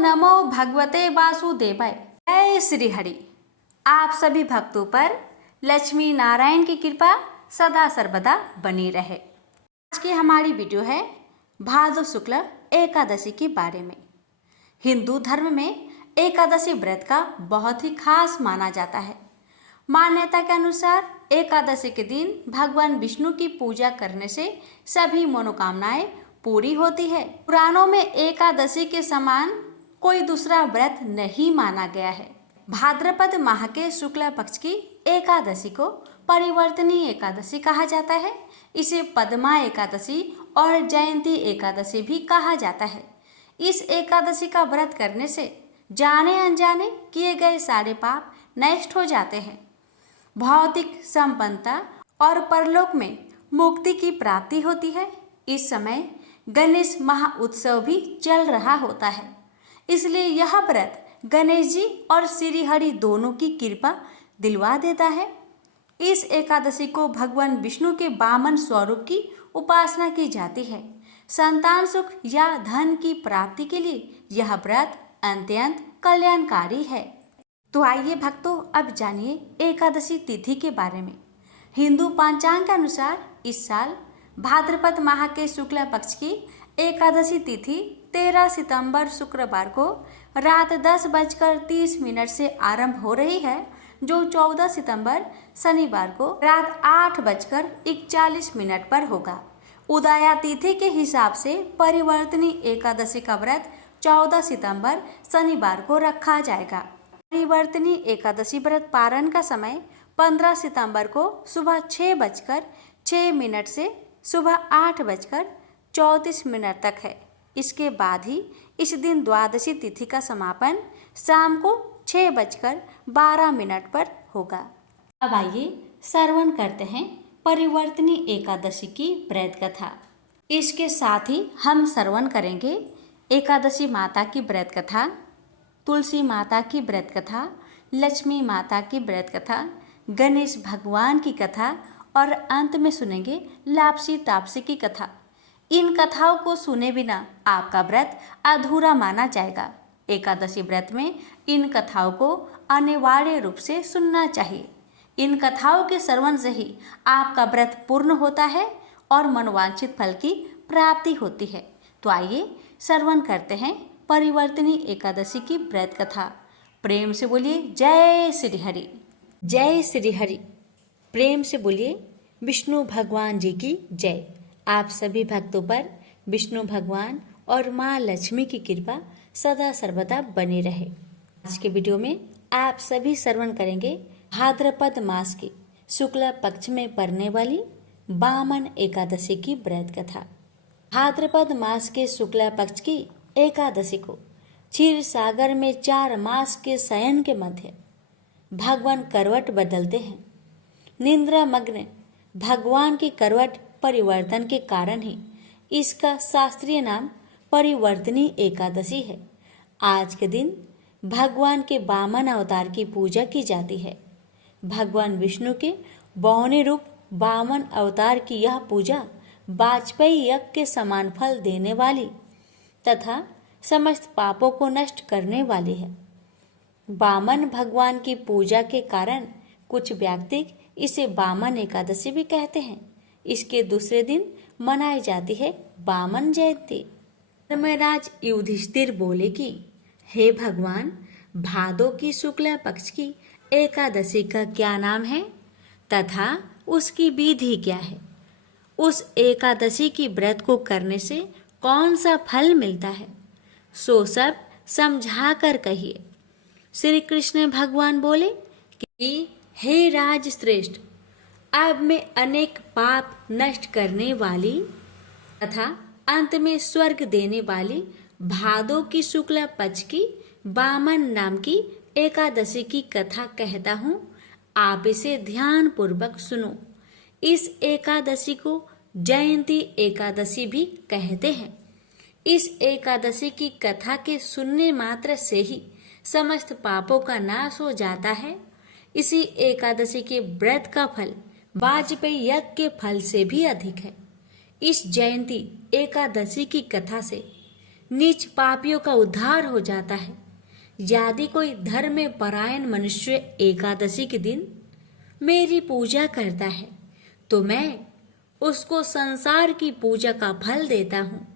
नमो भगवते वासुदेवाय। जय श्री हरि। आप सभी भक्तों पर लक्ष्मी नारायण की कृपा सदा सर्वदा बनी रहे। आज की हमारी वीडियो है भादो शुक्ल एकादशी के बारे में। हिंदू धर्म में एकादशी व्रत का बहुत ही खास माना जाता है। मान्यता के अनुसार एकादशी के दिन भगवान विष्णु की पूजा करने से सभी मनोकामनाएं पूरी होती है। पुराणों में एकादशी के समान कोई दूसरा व्रत नहीं माना गया है। भाद्रपद माह के शुक्ल पक्ष की एकादशी को परिवर्तनी एकादशी कहा जाता है। इसे पद्मा एकादशी और जयंती एकादशी भी कहा जाता है। इस एकादशी का व्रत करने से जाने अनजाने किए गए सारे पाप नष्ट हो जाते हैं। भौतिक संपन्नता और परलोक में मुक्ति की प्राप्ति होती है। इस समय गणेश महाउत्सव भी चल रहा होता है, इसलिए यह व्रत गणेश जी और श्री हरि दोनों की कृपा दिलवा देता है। इस एकादशी को भगवान विष्णु के वामन स्वरूप की उपासना की जाती है। संतान सुख या धन की प्राप्ति के लिए यह व्रत अत्यंत कल्याणकारी है। तो आइए भक्तों, अब जानिए एकादशी तिथि के बारे में। हिंदू पंचांग के अनुसार इस साल भाद्रपद माह के शुक्ल पक्ष की एकादशी तिथि 13 सितंबर शुक्रवार को रात 10:30 से आरंभ हो रही है, जो 14 सितंबर शनिवार को रात 8:41 पर होगा। उदया तिथि के हिसाब से परिवर्तनी एकादशी का व्रत 14 सितंबर शनिवार को रखा जाएगा। परिवर्तनी एकादशी व्रत पारण का समय 15 सितंबर को सुबह 6:06 से सुबह 8:34 तक है। इसके बाद ही इस दिन द्वादशी तिथि का समापन शाम को 6:12 पर होगा। अब आइए श्रवण करते हैं परिवर्तनी एकादशी की व्रत कथा। इसके साथ ही हम श्रवण करेंगे एकादशी माता की व्रत कथा, तुलसी माता की व्रत कथा, लक्ष्मी माता की व्रत कथा, गणेश भगवान की कथा और अंत में सुनेंगे लापसी तापसी की कथा। इन कथाओं को सुने बिना आपका व्रत अधूरा माना जाएगा। एकादशी व्रत में इन कथाओं को अनिवार्य रूप से सुनना चाहिए। इन कथाओं के श्रवण से ही आपका व्रत पूर्ण होता है और मनोवांछित फल की प्राप्ति होती है। तो आइए श्रवण करते हैं परिवर्तनी एकादशी की व्रत कथा। प्रेम से बोलिए जय श्री हरि। जय श्री हरि। प्रेम से बोलिए विष्णु भगवान जी की जय। आप सभी भक्तों पर विष्णु भगवान और माँ लक्ष्मी की कृपा सदा सर्वदा बनी रहे। आज के वीडियो में आप सभी श्रवण करेंगे भाद्रपद मास के शुक्ल पक्ष में पड़ने वाली वामन एकादशी की व्रत कथा। भाद्रपद मास के शुक्ल पक्ष की एकादशी को क्षीर सागर में 4 मास के शयन के मध्य भगवान करवट बदलते हैं। निद्रा मग्न भगवान की करवट परिवर्तन के कारण ही इसका शास्त्रीय नाम परिवर्तनी एकादशी है। आज के दिन भगवान के वामन अवतार की पूजा की जाती है। भगवान विष्णु के बहुने रूप वामन अवतार की यह पूजा वाजपेयी यज्ञ के समान फल देने वाली तथा समस्त पापों को नष्ट करने वाली है। वामन भगवान की पूजा के कारण कुछ व्यक्ति इसे वामन एकादशी भी कहते हैं। इसके दूसरे दिन मनाई जाती है वामन जयंती। धर्मराज युधिष्ठिर बोले कि हे भगवान, भादो की शुक्ल पक्ष की एकादशी का क्या नाम है तथा उसकी विधि क्या है? उस एकादशी की व्रत को करने से कौन सा फल मिलता है? सो सब समझा कर कहिए। श्री कृष्ण भगवान बोले कि हे राज श्रेष्ठ, अब मैं अनेक पाप नष्ट करने वाली तथा अंत में स्वर्ग देने वाली भादो की शुक्ल पक्ष की वामन नाम की एकादशी की कथा कहता हूँ। आप इसे ध्यान पूर्वक सुनो। इस एकादशी को जयंती एकादशी भी कहते हैं। इस एकादशी की कथा के सुनने मात्र से ही समस्त पापों का नाश हो जाता है। इसी एकादशी के व्रत का फल वाजपेयी यज्ञ के फल से भी अधिक है। इस जयंती एकादशी की कथा से नीच पापियों का उद्धार हो जाता है। यदि कोई धर्म में परायण मनुष्य एकादशी के दिन मेरी पूजा करता है तो मैं उसको संसार की पूजा का फल देता हूँ।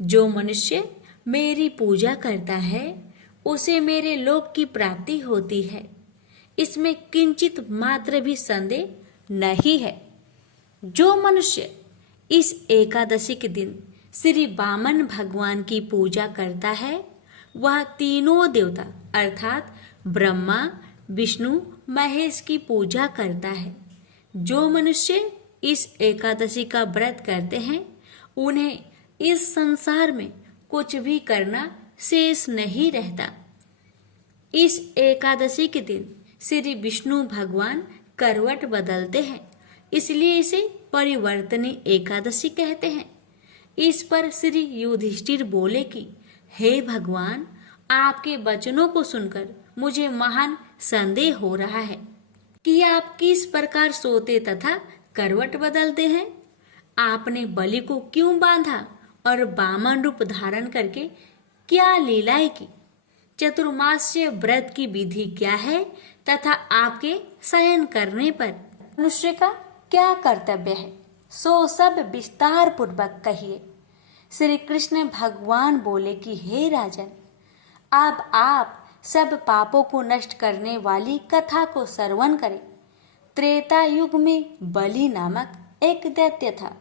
जो मनुष्य मेरी पूजा करता है उसे मेरे लोक की प्राप्ति होती है। इसमें किंचित मात्र भी संदेह नहीं है। जो मनुष्य इस एकादशी के दिन श्री वामन भगवान की पूजा करता है वह तीनों देवता अर्थात ब्रह्मा, विष्णु, महेश की पूजा करता है। जो मनुष्य इस एकादशी का व्रत करते हैं उन्हें इस संसार में कुछ भी करना शेष नहीं रहता। इस एकादशी के दिन श्री विष्णु भगवान करवट बदलते हैं, इसलिए इसे परिवर्तनी एकादशी कहते हैं। इस पर श्री युधिष्ठिर बोले कि हे भगवान, आपके वचनों को सुनकर मुझे महान संदेह हो रहा है कि आप किस प्रकार सोते तथा करवट बदलते हैं। आपने बलि को क्यों बांधा और वामन रूप धारण करके क्या लीलाएं की? चतुर्मास्य व्रत की विधि क्या है तथा आपके शयन करने पर मनुष्य का क्या कर्तव्य है, सो सब विस्तार पूर्वक कहिए। श्री कृष्ण भगवान बोले कि हे राजन, अब आप सब पापों को नष्ट करने वाली कथा को श्रवण करें। त्रेता युग में बलि नामक एक दैत्य था।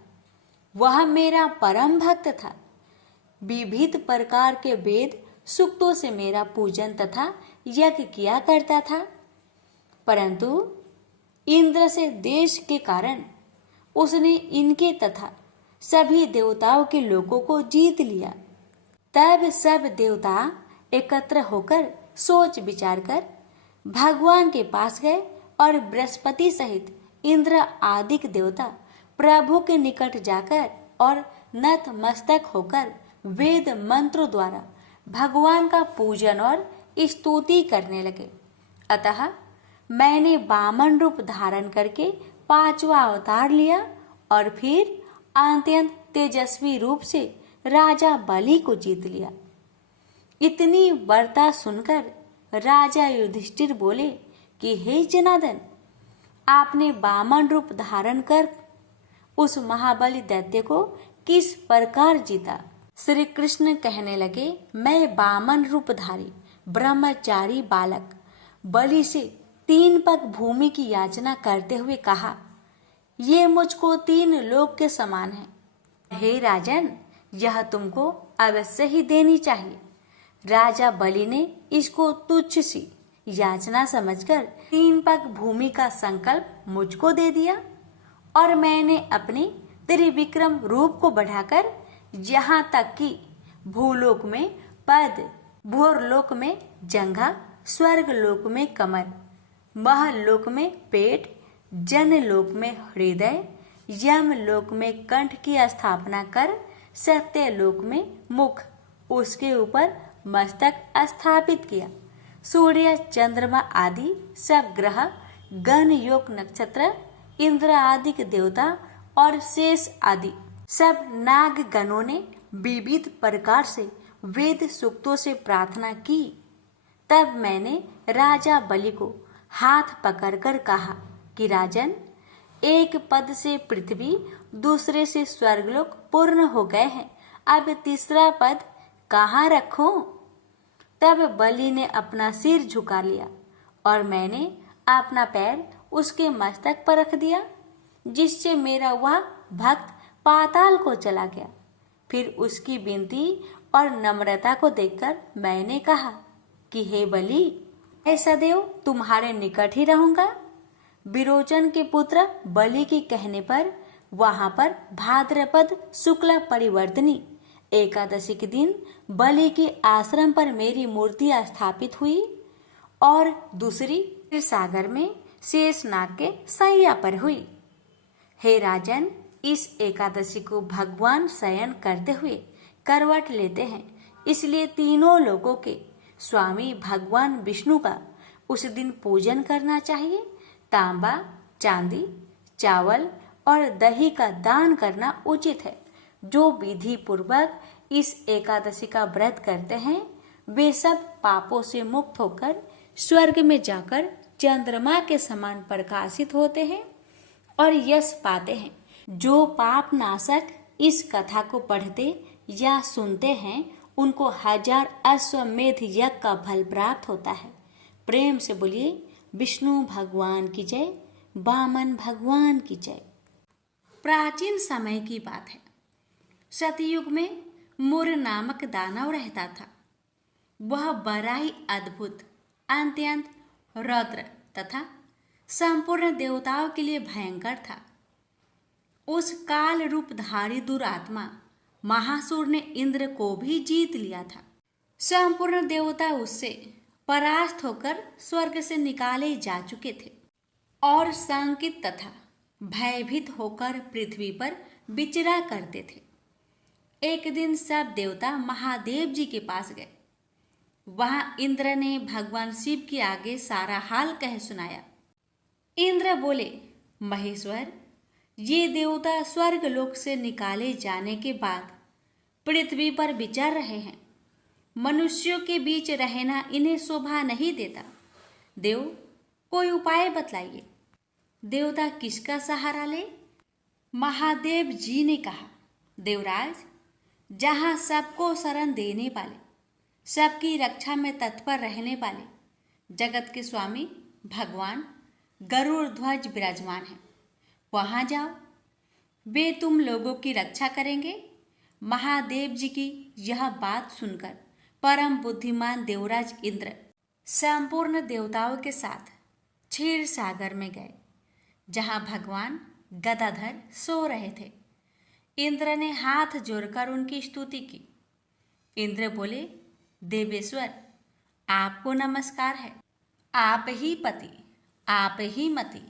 वह मेरा परम भक्त था। विविध प्रकार के वेद सूक्तों से मेरा पूजन तथा यज्ञ किया करता था, परंतु इंद्र से द्वेष के कारण उसने इनके तथा सभी देवताओं के लोगों को जीत लिया। तब सब देवता एकत्र होकर सोच विचार कर भगवान के पास गए और बृहस्पति सहित इंद्र आदि देवता प्रभु के निकट जाकर और नतमस्तक होकर वेद मंत्रों द्वारा भगवान का पूजन और स्तुति करने लगे। अतः मैंने वामन रूप धारण करके 5वां अवतार लिया और फिर अत्यंत तेजस्वी रूप से राजा बलि को जीत लिया। इतनी वार्ता सुनकर राजा युधिष्ठिर बोले कि हे जनार्दन, आपने वामन रूप धारण कर उस महाबली दैत्य को किस प्रकार जीता? श्री कृष्ण कहने लगे, मैं वामन रूपधारी ब्रह्मचारी बालक बलि से 3 पग भूमि की याचना करते हुए कहा, ये मुझको 3 लोक के समान है। हे राजन, यह तुमको अवश्य ही देनी चाहिए। राजा बलि ने इसको तुच्छ सी याचना समझकर 3 पग भूमि का संकल्प मुझको दे दिया और मैंने अपने त्रिविक्रम रूप को बढ़ाकर यहाँ तक कि भूलोक में पद, भूरलोक में जंघा, स्वर्ग लोक में कमर, महलोक में पेट, जनलोक में हृदय, यमलोक में कंठ की स्थापना कर सत्यलोक में मुख, उसके ऊपर मस्तक स्थापित किया। सूर्य, चंद्रमा आदि सब ग्रह, गण, योग, नक्षत्र, इंद्र आदि देवता और शेष आदि सब नाग गणों ने विविध प्रकार से वेद सूक्तों से प्रार्थना की। तब मैंने राजा बलि को हाथ पकड़कर कहा कि राजन, एक पद से पृथ्वी, दूसरे से स्वर्गलोक पूर्ण हो गए हैं, अब तीसरा पद कहाँ रखूं? तब बलि ने अपना सिर झुका लिया और मैंने अपना पैर उसके मस्तक पर रख दिया, जिससे मेरा वह भक्त पाताल को चला गया। फिर उसकी विनती और नम्रता को देखकर मैंने कहा कि हे बलि, मैं सदैव तुम्हारे निकट ही रहूंगा। विरोचन के पुत्र बलि के कहने पर वहां पर भाद्रपद शुक्ल परिवर्तनी एकादशी के दिन बलि के आश्रम पर मेरी मूर्ति स्थापित हुई और दूसरी सागर में शेषनाग के सैया पर हुई। हे राजन, इस एकादशी को भगवान शयन करते हुए करवट लेते हैं, इसलिए तीनों लोगों के स्वामी भगवान विष्णु का उस दिन पूजन करना चाहिए। तांबा, चांदी, चावल और दही का दान करना उचित है। जो विधि पूर्वक इस एकादशी का व्रत करते हैं वे सब पापों से मुक्त होकर स्वर्ग में जाकर चंद्रमा के समान प्रकाशित होते हैं और यश पाते हैं। जो पाप नाशक इस कथा को पढ़ते या सुनते हैं उनको 1000 अश्वमेध यज्ञ का फल प्राप्त होता है। प्रेम से बोलिए विष्णु भगवान की जय, वामन भगवान की जय। प्राचीन समय की बात है। सतयुग में मुर नामक दानव रहता था। वह बड़ा ही अद्भुत, अत्यंत रौद्र तथा संपूर्ण देवताओं के लिए भयंकर था। उस काल रूपधारी दुरात्मा महासुर ने इंद्र को भी जीत लिया था। संपूर्ण देवता उससे परास्त होकर स्वर्ग से निकाले जा चुके थे और शंकित तथा भयभीत होकर पृथ्वी पर विचरा करते थे। एक दिन सब देवता महादेव जी के पास गए। वहां इंद्र ने भगवान शिव के आगे सारा हाल कह सुनाया। इंद्र बोले, महेश्वर, ये देवता स्वर्ग लोक से निकाले जाने के बाद पृथ्वी पर विचर रहे हैं। मनुष्यों के बीच रहना इन्हें शोभा नहीं देता। देव, कोई उपाय बतलाइए। देवता किसका सहारा ले? महादेव जी ने कहा, देवराज, जहाँ सबको शरण देने वाले, सबकी रक्षा में तत्पर रहने वाले जगत के स्वामी भगवान गरुड़ ध्वज विराजमान हैं, वहाँ जाओ। वे तुम लोगों की रक्षा करेंगे। महादेव जी की यह बात सुनकर परम बुद्धिमान देवराज इंद्र संपूर्ण देवताओं के साथ क्षीर सागर में गए, जहाँ भगवान गदाधर सो रहे थे। इंद्र ने हाथ जोड़कर उनकी स्तुति की। इंद्र बोले, देवेश्वर, आपको नमस्कार है। आप ही पति, आप ही मति,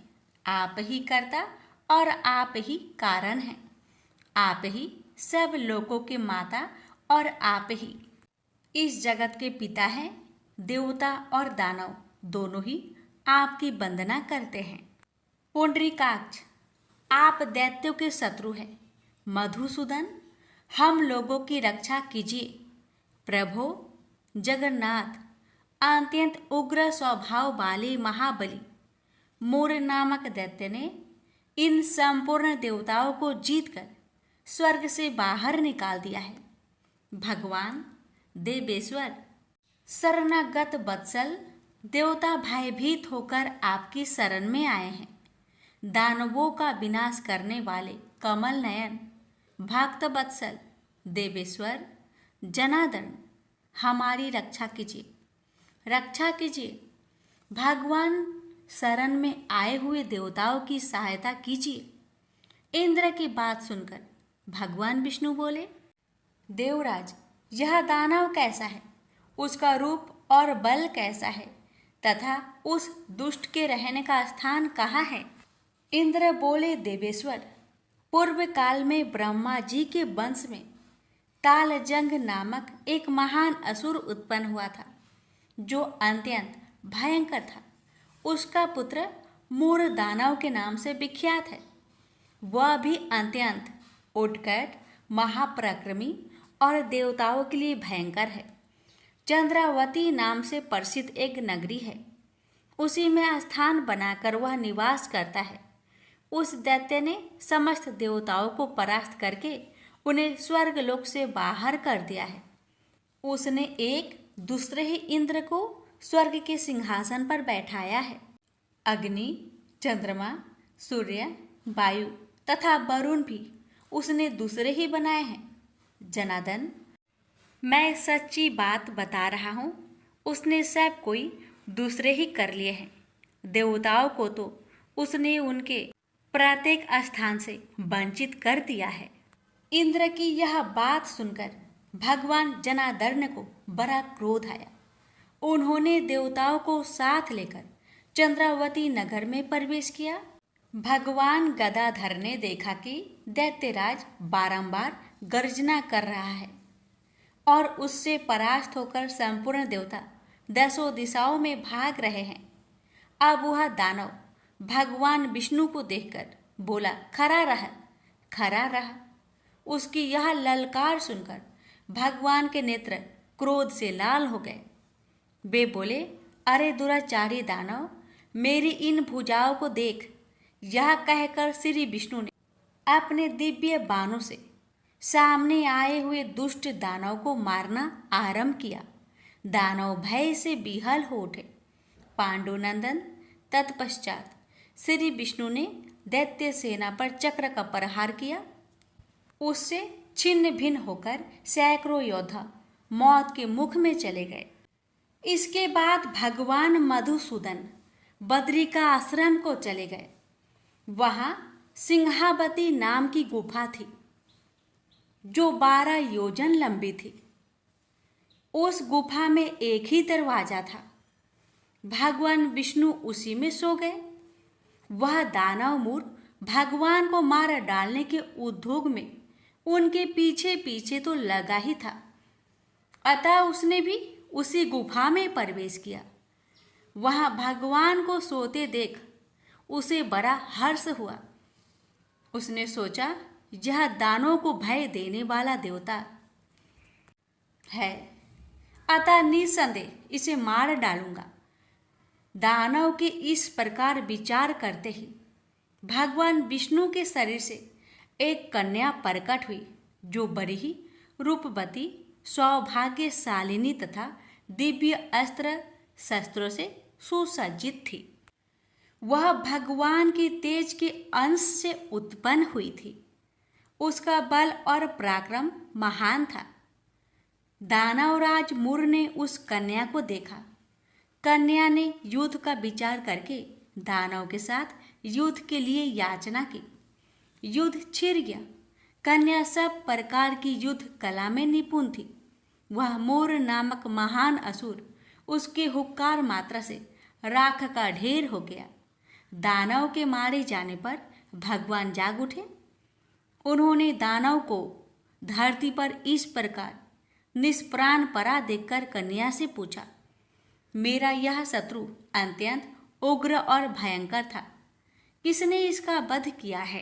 आप ही कर्ता और आप ही कारण हैं। आप ही सब लोगों के माता और आप ही इस जगत के पिता हैं। देवता और दानव दोनों ही आपकी वंदना करते हैं। पुंडरीकाक्ष, आप दैत्यों के शत्रु हैं। मधुसूदन, हम लोगों की रक्षा कीजिए। प्रभो जगन्नाथ, अत्यंत उग्र स्वभाव वाले महाबली मूर नामक दैत्य ने इन संपूर्ण देवताओं को जीतकर स्वर्ग से बाहर निकाल दिया है। भगवान देवेश्वर, शरणागत वत्सल देवता भयभीत होकर आपकी शरण में आए हैं। दानवों का विनाश करने वाले कमल नयन भक्त वत्सल देवेश्वर जनार्दन, हमारी रक्षा कीजिए, रक्षा कीजिए। भगवान शरण में आए हुए देवताओं की सहायता कीजिए। इंद्र की बात सुनकर भगवान विष्णु बोले, देवराज, यह दानव कैसा है, उसका रूप और बल कैसा है तथा उस दुष्ट के रहने का स्थान कहाँ है? इंद्र बोले, देवेश्वर, पूर्व काल में ब्रह्मा जी के वंश में तालजंग नामक एक महान असुर उत्पन्न हुआ था, जो अत्यंत भयंकर था। उसका पुत्र मूर दानव के नाम से विख्यात है। वह भी अत्यंत उत्कट, महापराक्रमी और देवताओं के लिए भयंकर है। चंद्रावती नाम से प्रसिद्ध एक नगरी है, उसी में स्थान बनाकर वह निवास करता है। उस दैत्य ने समस्त देवताओं को परास्त करके उन्हें स्वर्ग लोक से बाहर कर दिया है। उसने एक दूसरे ही इंद्र को स्वर्ग के सिंहासन पर बैठाया है। अग्नि, चंद्रमा, सूर्य, वायु तथा वरुण भी उसने दूसरे ही बनाए हैं। जनार्दन, मैं सच्ची बात बता रहा हूँ, उसने सब कोई दूसरे ही कर लिए हैं। देवताओं को तो उसने उनके प्रत्येक स्थान से वंचित कर दिया है। इंद्र की यह बात सुनकर भगवान जनार्दन को बड़ा क्रोध आया। उन्होंने देवताओं को साथ लेकर चंद्रावती नगर में प्रवेश किया। भगवान गदाधर ने देखा कि दैत्यराज बारंबार गर्जना कर रहा है और उससे परास्त होकर संपूर्ण देवता दसों दिशाओं में भाग रहे हैं। अब वह दानव भगवान विष्णु को देखकर बोला, खड़ा रह, खड़ा रह। उसकी यह ललकार सुनकर भगवान के नेत्र क्रोध से लाल हो गए। वे बोले, अरे दुराचारी दानव, मेरी इन भुजाओं को देख। यह कहकर श्री विष्णु ने अपने दिव्य बाणों से सामने आए हुए दुष्ट दानव को मारना आरंभ किया। दानव भय से विहल हो उठे। पांडुनंदन तत्पश्चात श्री विष्णु ने दैत्य सेना पर चक्र का प्रहार किया। उससे छिन्न भिन्न होकर सैकड़ों योद्धा मौत के मुख में चले गए। इसके बाद भगवान मधुसूदन बद्रिका आश्रम को चले गए। वहां सिंहावती नाम की गुफा थी जो 12 योजन लंबी थी। उस गुफा में एक ही दरवाजा था। भगवान विष्णु उसी में सो गए। वह दानव मूर भगवान को मार डालने के उद्योग में उनके पीछे पीछे तो लगा ही था। अतः उसने भी उसी गुफा में प्रवेश किया। वहां भगवान को सोते देख उसे बड़ा हर्ष हुआ। उसने सोचा, यह दानों को भय देने वाला देवता है, अतः निसंदेह इसे मार डालूंगा। दानव के इस प्रकार विचार करते ही भगवान विष्णु के शरीर से एक कन्या प्रकट हुई, जो बड़ी ही रूपवती, सौभाग्यशालिनी तथा दिव्य अस्त्र शस्त्रों से सुसज्जित थी। वह भगवान की तेज के अंश से उत्पन्न हुई थी। उसका बल और पराक्रम महान था। दानवराज मुर ने उस कन्या को देखा। कन्या ने युद्ध का विचार करके दानव के साथ युद्ध के लिए याचना की। युद्ध छिड़ गया। कन्या सब प्रकार की युद्ध कला में निपुण थी। वह मोर नामक महान असुर उसके हुक्कार मात्रा से राख का ढेर हो गया। दानव के मारे जाने पर भगवान जाग उठे। उन्होंने दानव को धरती पर इस प्रकार निष्प्राण पड़ा देखकर कन्या से पूछा, मेरा यह शत्रु अत्यंत उग्र और भयंकर था, किसने इसका वध किया है?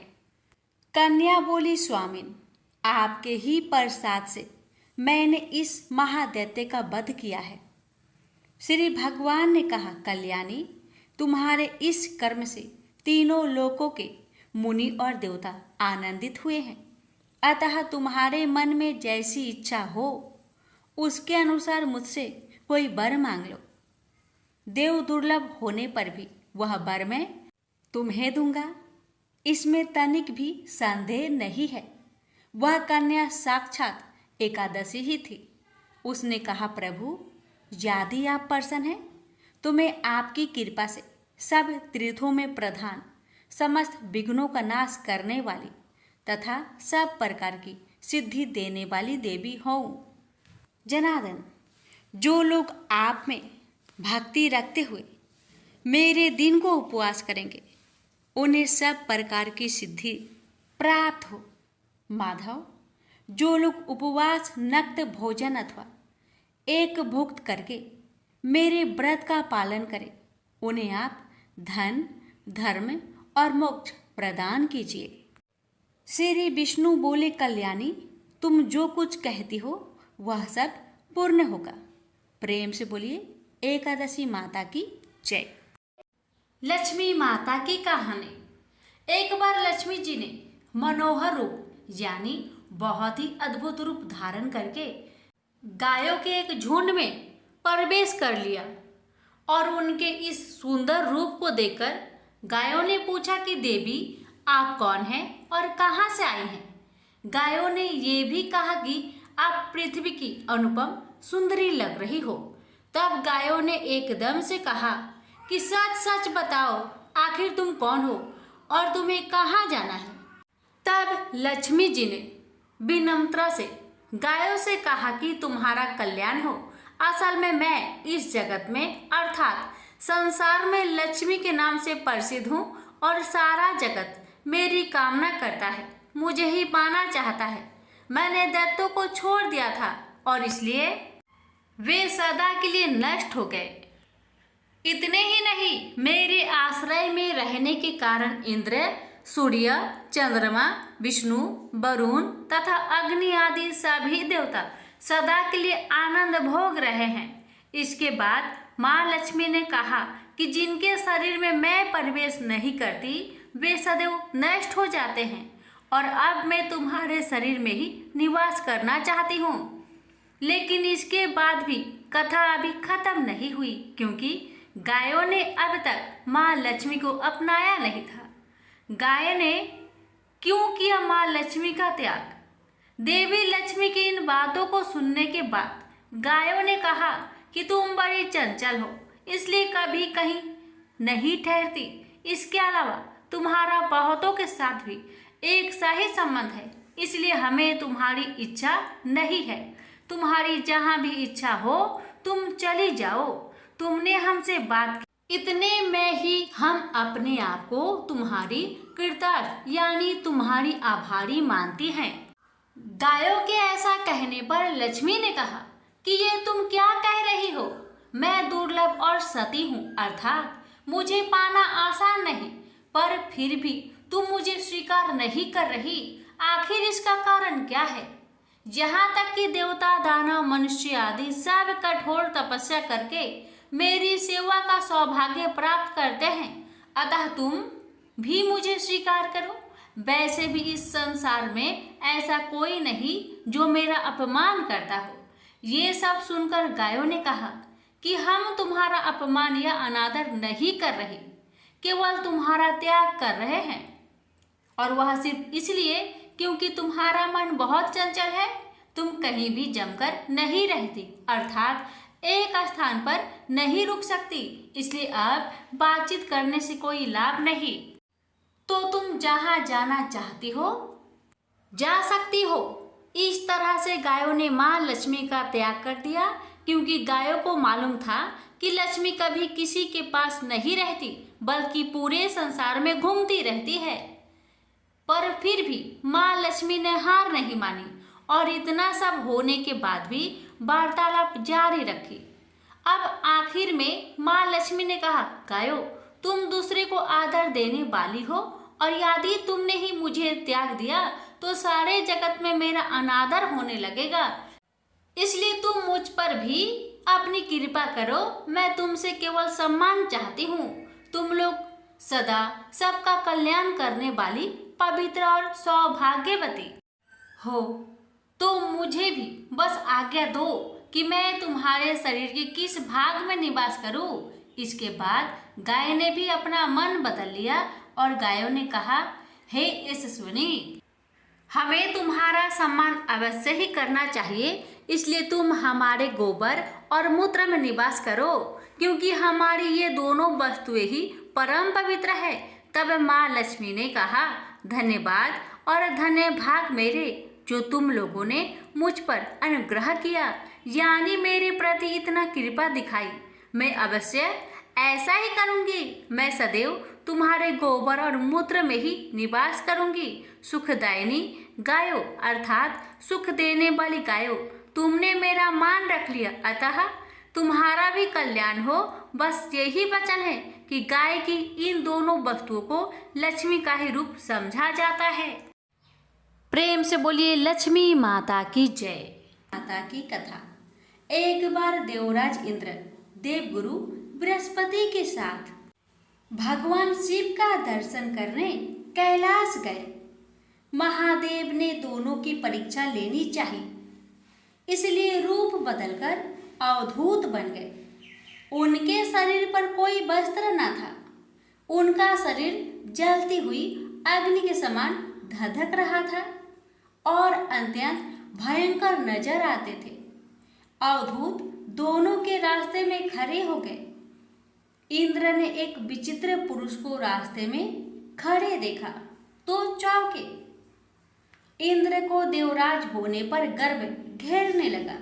कन्या बोली, स्वामिन, आपके ही प्रसाद से मैंने इस महादैत्य का वध किया है। श्री भगवान ने कहा, कल्याणी, तुम्हारे इस कर्म से तीनों लोकों के मुनि और देवता आनंदित हुए हैं। अतः तुम्हारे मन में जैसी इच्छा हो उसके अनुसार मुझसे कोई वर मांग लो। देव दुर्लभ होने पर भी वह वर मैं तुम्हें दूंगा, इसमें तनिक भी संदेह नहीं है। वह कन्या साक्षात एकादशी ही थी। उसने कहा, प्रभु, यदि आप प्रसन्न हैं तो मैं आपकी कृपा से सब तीर्थों में प्रधान, समस्त विघ्नों का नाश करने वाली तथा सब प्रकार की सिद्धि देने वाली देवी हूँ। जनार्दन, जो लोग आप में भक्ति रखते हुए मेरे दिन को उपवास करेंगे उन्हें सब प्रकार की सिद्धि प्राप्त हो। माधव, जो लोग उपवास, नक्त भोजन अथवा एक भुक्त करके मेरे व्रत का पालन करें उन्हें आप धन, धर्म और मोक्ष प्रदान कीजिए। श्री विष्णु बोले, कल्याणी, तुम जो कुछ कहती हो वह सब पूर्ण होगा। प्रेम से बोलिए, एकादशी माता की जय। लक्ष्मी माता की कहानी। एक बार लक्ष्मी जी ने मनोहर रूप यानी बहुत ही अद्भुत रूप धारण करके गायों के एक झुंड में प्रवेश कर लिया और उनके इस सुंदर रूप को देखकर गायों ने पूछा कि देवी, आप कौन हैं और कहाँ से आई हैं? गायों ने ये भी कहा कि आप पृथ्वी की अनुपम सुंदरी लग रही हो। तब गायों ने एकदम से कहा कि सच सच बताओ, आखिर तुम कौन हो और तुम्हें कहाँ जाना है? तब लक्ष्मी जी ने विनम्रता से गायों से कहा कि तुम्हारा कल्याण हो। असल में मैं इस जगत में अर्थात संसार में लक्ष्मी के नाम से प्रसिद्ध हूँ और सारा जगत मेरी कामना करता है, मुझे ही पाना चाहता है। मैंने दैत्यों को छोड़ दिया था और इसलिए वे सदा के लिए नष्ट हो गए। इतने ही नहीं, मेरे आश्रय में रहने के कारण इंद्र, सूर्य, चंद्रमा, विष्णु, वरुण तथा अग्नि आदि सभी देवता सदा के लिए आनंद भोग रहे हैं। इसके बाद माँ लक्ष्मी ने कहा कि जिनके शरीर में मैं प्रवेश नहीं करती वे सदैव नष्ट हो जाते हैं और अब मैं तुम्हारे शरीर में ही निवास करना चाहती हूँ। लेकिन इसके बाद भी कथा अभी खत्म नहीं हुई, क्योंकि गायों ने अब तक माँ लक्ष्मी को अपनाया नहीं था। गाय ने क्यों किया माँ लक्ष्मी का त्याग? देवी लक्ष्मी की इन बातों को सुनने के बाद गायों ने कहा कि तुम बड़ी चंचल हो, इसलिए कभी कहीं नहीं ठहरती। इसके अलावा तुम्हारा बहुतों के साथ भी एक सा ही संबंध है, इसलिए हमें तुम्हारी इच्छा नहीं है। तुम्हारी जहाँ भी इच्छा हो तुम चली जाओ। तुमने हमसे बात की, इतने में ही हम अपने आप को तुम्हारी कृतार्थ यानी तुम्हारी आभारी मानती हैं। गायों के ऐसा कहने पर लक्ष्मी ने कहा कि ये तुम क्या कह रही हो? मैं दुर्लभ और सती हूँ, अर्थात मुझे पाना आसान नहीं, पर फिर भी तुम मुझे स्वीकार नहीं कर रही। आखिर इसका कारण क्या है? यहाँ तक कि देवता, दानव, मनुष्य आदि सब कठोर तपस्या करके मेरी सेवा का सौभाग्य प्राप्त करते हैं, अतः तुम भी मुझे स्वीकार करो। वैसे भी इस संसार में ऐसा कोई नहीं जो मेरा अपमान करता हो। ये सब सुनकर गायों ने कहा कि हम तुम्हारा अपमान या अनादर नहीं कर रहे, केवल तुम्हारा त्याग कर रहे हैं, और वह सिर्फ इसलिए क्योंकि तुम्हारा मन बहुत चंचल है। तुम कहीं भी जमकर नहीं रहती, अर्थात एक स्थान पर नहीं रुक सकती, इसलिए अब बातचीत करने से कोई लाभ नहीं। तो तुम जहाँ जाना चाहती हो जा सकती हो। इस तरह से गायों ने माँ लक्ष्मी का त्याग कर दिया, क्योंकि गायों को मालूम था कि लक्ष्मी कभी किसी के पास नहीं रहती, बल्कि पूरे संसार में घूमती रहती है। पर फिर भी माँ लक्ष्मी ने हार नहीं मानी और इतना सब होने के बाद भी वार्तालाप जारी रखी। अब आखिर में माँ लक्ष्मी ने कहा, गायों, तुम दूसरे को आदर देने वाली हो, और यदि तुमने ही मुझे त्याग दिया तो सारे जगत में मेरा अनादर होने लगेगा। इसलिए तुम मुझ पर भी अपनी कृपा करो। मैं तुमसे केवल सम्मान चाहती हूँ। तुम लोग सदा सबका कल्याण करने वाली पवित्र और सौभाग्यवती हो, तो मुझे भी बस आज्ञा दो कि मैं तुम्हारे शरीर के किस भाग में निवास करूं। इसके बाद गाय ने भी अपना मन बदल लिया और गायों ने कहा, हे यशस्विनी, हमें तुम्हारा सम्मान अवश्य ही करना चाहिए, इसलिए तुम हमारे गोबर और मूत्र में निवास करो, क्योंकि हमारी ये दोनों वस्तुएं ही परम पवित्र है। तब माँ लक्ष्मी ने कहा, धन्यवाद और धन्य भाग मेरे, जो तुम लोगों ने मुझ पर अनुग्रह किया, यानी मेरे प्रति इतना कृपा दिखाई। मैं अवश्य ऐसा ही करूंगी। मैं सदैव तुम्हारे गोबर और मूत्र में ही निवास करूंगी। सुखदायिनी गायो, अर्थात सुख देने वाली गायो, तुमने मेरा मान रख लिया, अतः तुम्हारा भी कल्याण हो। बस यही वचन है कि गाय की इन दोनों वस्तुओं को लक्ष्मी का ही रूप समझा जाता है। प्रेम से बोलिए लक्ष्मी माता की जय। माता की कथा। एक बार देवराज इंद्र देवगुरु बृहस्पति के साथ भगवान शिव का दर्शन करने कैलाश गए। महादेव ने दोनों की परीक्षा लेनी चाहिए, इसलिए रूप बदलकर अवधूत बन गए। उनके शरीर पर कोई वस्त्र न था। उनका शरीर जलती हुई अग्नि के समान धधक रहा था और अत्यंत भयंकर नजर आते थे। अवधूत दोनं के रास्ते में खड़े हो गए। इंद्र ने एक विचित्र पुरुष को रास्ते में खड़े देखा तो चौंके। इंद्र को देवराज होने पर गर्व घेरने लगा।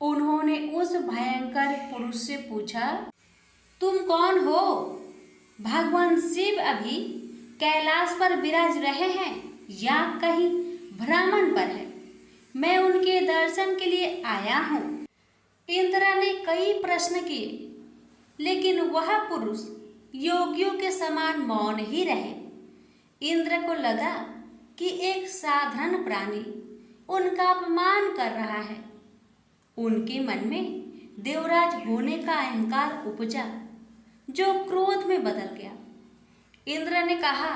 उन्होंने उस भयंकर पुरुष से पूछा, तुम कौन हो? भगवान शिव अभी कैलाश पर विराज रहे हैं या कहीं भ्रमण पर है? मैं उनके दर्शन के लिए आया हूँ। इंद्र ने कई प्रश्न किए, लेकिन वह पुरुष योगियों के समान मौन ही रहे। इंद्र को लगा कि एक साधारण प्राणी उनका अपमान कर रहा है, उनके मन में देवराज होने का अहंकार उपजा, जो क्रोध में बदल गया। इंद्र ने कहा,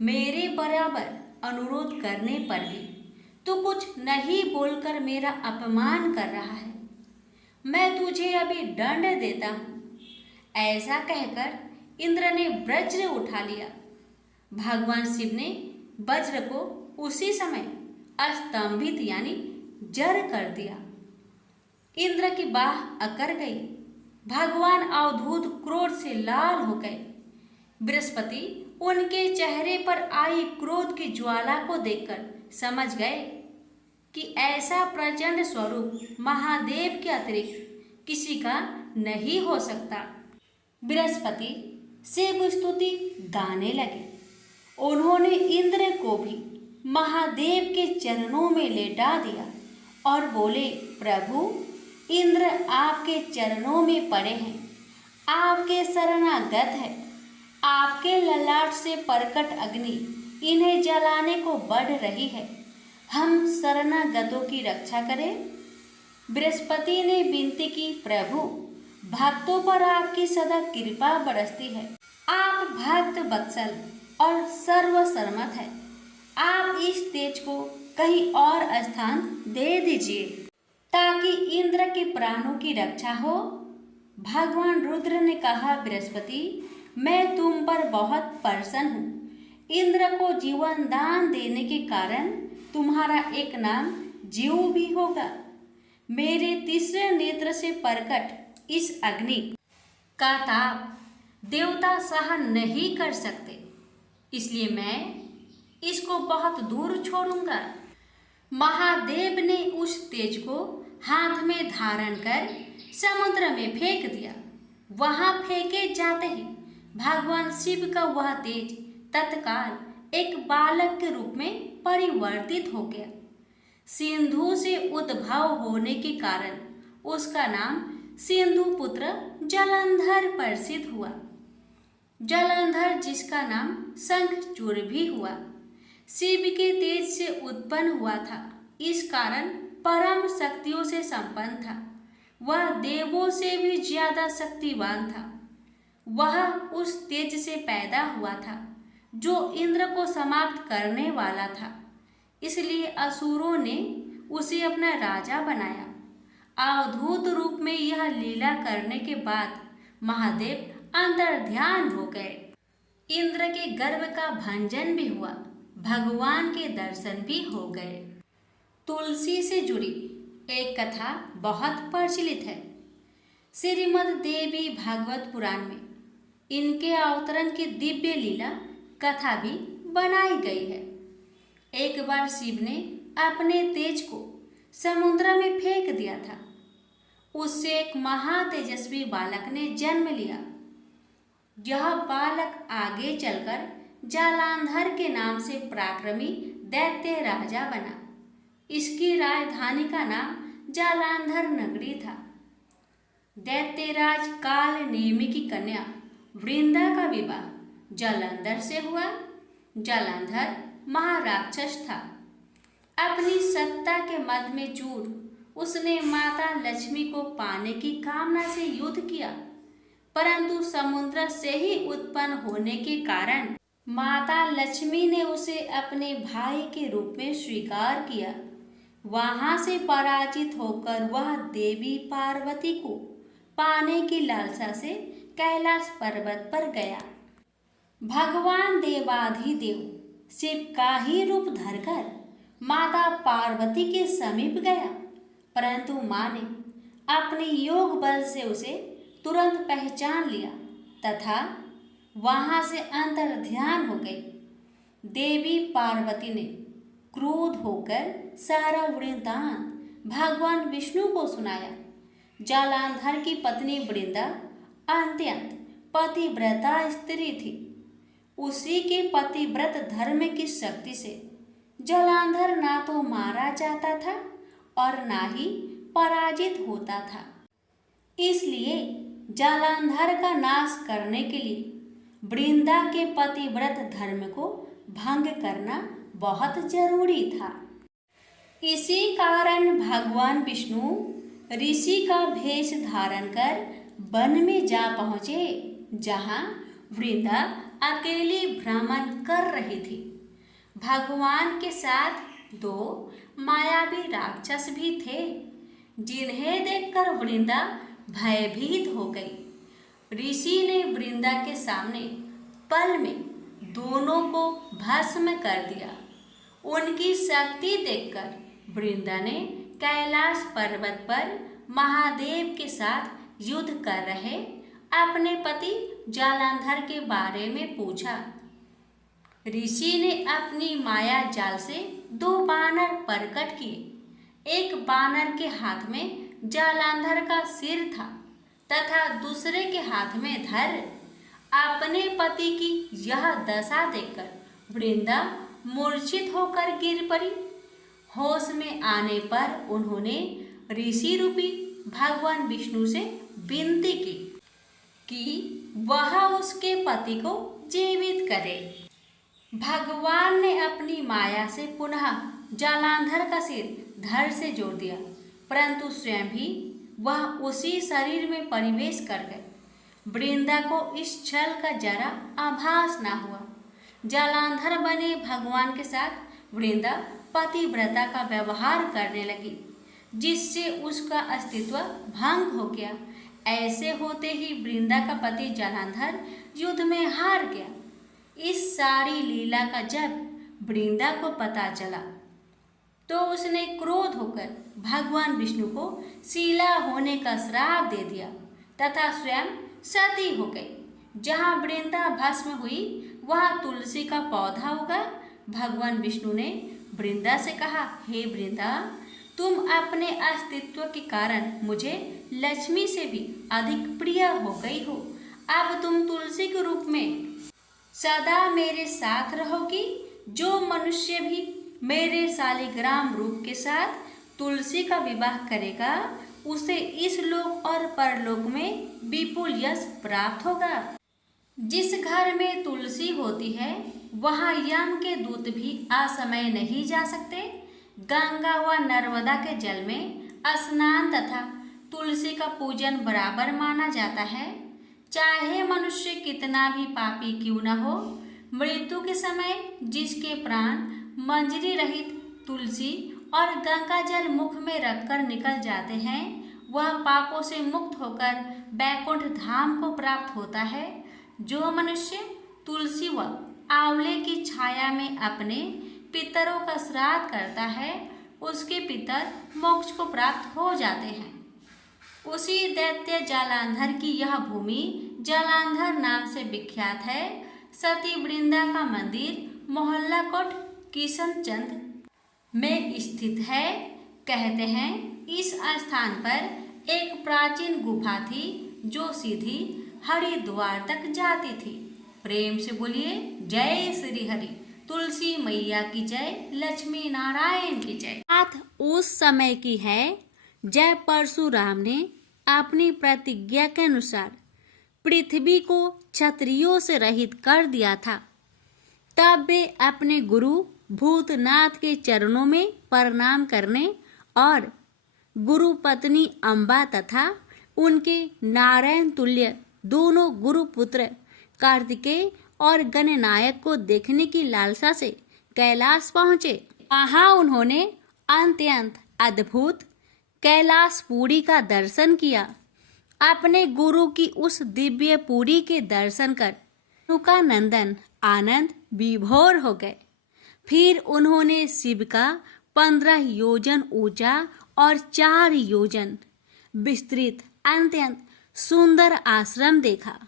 मेरे बराबर अनुरोध करने पर भी तू कुछ नहीं बोलकर मेरा अपमान कर रहा है। मैं तुझे अभी दंड देता हूँ। ऐसा कहकर इंद्र ने वज्र उठा लिया। भगवान शिव ने वज्र को उसी समय अस्तंभित यानी जड़ कर दिया। इंद्र की बाह अकड़ गई। भगवान अवधूत क्रोध से लाल हो गए। बृहस्पति उनके चेहरे पर आई क्रोध की ज्वाला को देखकर समझ गए कि ऐसा प्रचंड स्वरूप महादेव के अतिरिक्त किसी का नहीं हो सकता। बृहस्पति शिव स्तुति गाने लगे। उन्होंने इंद्र को भी महादेव के चरणों में लेटा दिया और बोले, प्रभु, इंद्र आपके चरणों में पड़े हैं, आपके शरणागत है। आपके ललाट से प्रकट अग्नि इन्हें जलाने को बढ़ रही है। हम शरणागतों की रक्षा करें। बृहस्पति ने विनती की, प्रभु, भक्तों पर आपकी सदा कृपा बरसती है। आप भक्त वत्सल और सर्वसम्मत है। आप इस तेज को कहीं और स्थान दे दीजिए ताकि इंद्र के प्राणों की रक्षा हो। भगवान रुद्र ने कहा, बृहस्पति, मैं तुम पर बहुत प्रसन्न हूँ। इंद्र को जीवन दान देने के कारण तुम्हारा एक नाम जीव भी होगा। मेरे तीसरे नेत्र से प्रकट इस अग्नि का ताप देवता सहन नहीं कर सकते, इसलिए मैं इसको बहुत दूर छोड़ूंगा। महादेव ने उस तेज को हाथ में धारण कर समुद्र में फेंक दिया। वहां फेंके जाते ही भगवान शिव का वह तेज तत्काल एक बालक के रूप में परिवर्तित हो गया। सिंधु से उद्भव होने के कारण उसका नाम सिंधु पुत्र जलंधर प्रसिद्ध हुआ। जलंधर जिसका नाम शंखचूड़ भी हुआ, शिव के तेज से उत्पन्न हुआ था। इस कारण परम शक्तियों से संपन्न था। वह देवों से भी ज्यादा शक्तिवान था। वह उस तेज से पैदा हुआ था जो इंद्र को समाप्त करने वाला था। इसलिए असुरों ने उसे अपना राजा बनाया। अवधूत रूप में यह लीला करने के बाद महादेव अंतर्ध्यान हो गए। इंद्र के गर्भ का भंजन भी हुआ, भगवान के दर्शन भी हो गए। तुलसी से जुड़ी एक कथा बहुत प्रचलित है। श्रीमद् देवी भागवत पुराण में इनके अवतरण की दिव्य लीला कथा भी बनाई गई है। एक बार शिव ने अपने तेज को समुद्र में फेंक दिया था। उससे एक महातेजस्वी बालक ने जन्म लिया। यह बालक आगे चलकर जालांधर के नाम से पराक्रमी दैत्य राजा बना। इसकी राजधानी का नाम जालांधर नगरी था। दैत्यराज काल नेमि की कन्या वृंदा का विवाह जालंधर से हुआ। जालंधर महाराक्षस था। अपनी सत्ता के मद में चूर उसने माता लक्ष्मी को पाने की कामना से युद्ध किया, परंतु समुद्र से ही उत्पन्न होने के कारण माता लक्ष्मी ने उसे अपने भाई के रूप में स्वीकार किया। वहां से पराजित होकर वह देवी पार्वती को पाने की लालसा से कैलाश पर्वत पर गया। भगवान देवाधिदेव शिव का ही रूप धरकर माता पार्वती के समीप गया, परंतु मां ने अपने योग बल से उसे तुरंत पहचान लिया तथा वहां से अंतर्ध्यान हो गई। देवी पार्वती ने क्रोध होकर सारा वृत्तांत भगवान विष्णु को सुनाया। जालांधर की पत्नी वृंदा अत्यंत पतिव्रता स्त्री थी। उसी के पतिव्रत धर्म की शक्ति से जालांधर ना तो मारा जाता था और ना ही पराजित होता था। इसलिए जालांधर का नाश करने के लिए वृंदा के पतिव्रत धर्म को भंग करना बहुत जरूरी था। इसी कारण भगवान विष्णु ऋषि का भेष धारण कर वन में जा पहुँचे, जहाँ वृंदा अकेली भ्रमण कर रही थी। भगवान के साथ 2 मायावी राक्षस भी थे, जिन्हें देखकर वृंदा भयभीत हो गई। ऋषि ने वृंदा के सामने पल में दोनों को भस्म कर दिया। उनकी शक्ति देखकर वृंदा ने कैलाश पर्वत पर महादेव के साथ युद्ध कर रहे अपने पति जालंधर के बारे में पूछा। ऋषि ने अपनी माया जाल से 2 बानर प्रकट किए। एक बानर के हाथ में जालंधर का सिर था तथा दूसरे के हाथ में धर। अपने पति की यह दशा देखकर वृंदा मूर्छित होकर गिर पड़ी। होश में आने पर उन्होंने ऋषि रूपी भगवान विष्णु से विनती की कि वह उसके पति को जीवित करे। भगवान ने अपनी माया से पुनः जालंधर का सिर धड़ से जोड़ दिया, परंतु स्वयं भी वह उसी शरीर में प्रवेश कर गए। वृंदा को इस छल का जरा आभास न हुआ। जालंधर बने भगवान के साथ वृंदा पतिव्रता का व्यवहार करने लगी, जिससे उसका अस्तित्व भंग हो गया। ऐसे होते ही वृंदा का पति जालंधर युद्ध में हार गया। इस सारी लीला का जब वृंदा को पता चला तो उसने क्रोध होकर भगवान विष्णु को शीला होने का श्राप दे दिया तथा स्वयं सती हो गई। जहाँ वृंदा भस्म हुई वहाँ तुलसी का पौधा उगा। भगवान विष्णु ने वृंदा से कहा, हे वृंदा, तुम अपने अस्तित्व के कारण मुझे लक्ष्मी से भी अधिक प्रिय हो गई हो। अब तुम तुलसी के रूप में सदा मेरे साथ रहोगी। जो मनुष्य भी मेरे शालिग्राम रूप के साथ तुलसी का विवाह करेगा, उसे इस लोक और परलोक में विपुल यश प्राप्त होगा। जिस घर में तुलसी होती है वहाँ यम के दूत भी असमय नहीं जा सकते। गंगा व नर्मदा के जल में स्नान तथा तुलसी का पूजन बराबर माना जाता है। चाहे मनुष्य कितना भी पापी क्यों न हो, मृत्यु के समय जिसके प्राण मंजरी रहित तुलसी और गंगा जल मुख में रखकर निकल जाते हैं, वह पापों से मुक्त होकर बैकुंठ धाम को प्राप्त होता है। जो मनुष्य तुलसी व आंवले की छाया में अपने पितरों का श्राद्ध करता है, उसके पितर मोक्ष को प्राप्त हो जाते हैं। उसी दैत्य जालंधर की यह भूमि जालंधर नाम से विख्यात है। सती वृंदा का मंदिर मोहल्ला कोट किशनचंद में स्थित है। कहते हैं इस स्थान पर एक प्राचीन गुफा थी जो सीधी हरिद्वार तक जाती थी। प्रेम से बोलिए जय श्री हरि। तुलसी मैया की जय, लक्ष्मी नारायण की जय। बात उस समय की है जब परशुराम ने अपनी प्रतिज्ञा के अनुसार पृथ्वी को क्षत्रियों से रहित कर दिया था। तब वे अपने गुरु भूतनाथ के चरणों में प्रणाम करने और गुरु पत्नी अम्बा तथा उनके नारायण तुल्य दोनों गुरुपुत्र कार्तिकेय और गणनायक को देखने की लालसा से कैलाश पहुँचे। वहाँ उन्होंने अत्यंत अद्भुत कैलाशपुरी का दर्शन किया। अपने गुरु की उस दिव्य पुरी के दर्शन कर उनका नंदन आनंद विभोर हो गए। फिर उन्होंने शिव का 15 योजन ऊंचा और 4 योजन विस्तृत अत्यंत सुंदर आश्रम देखा।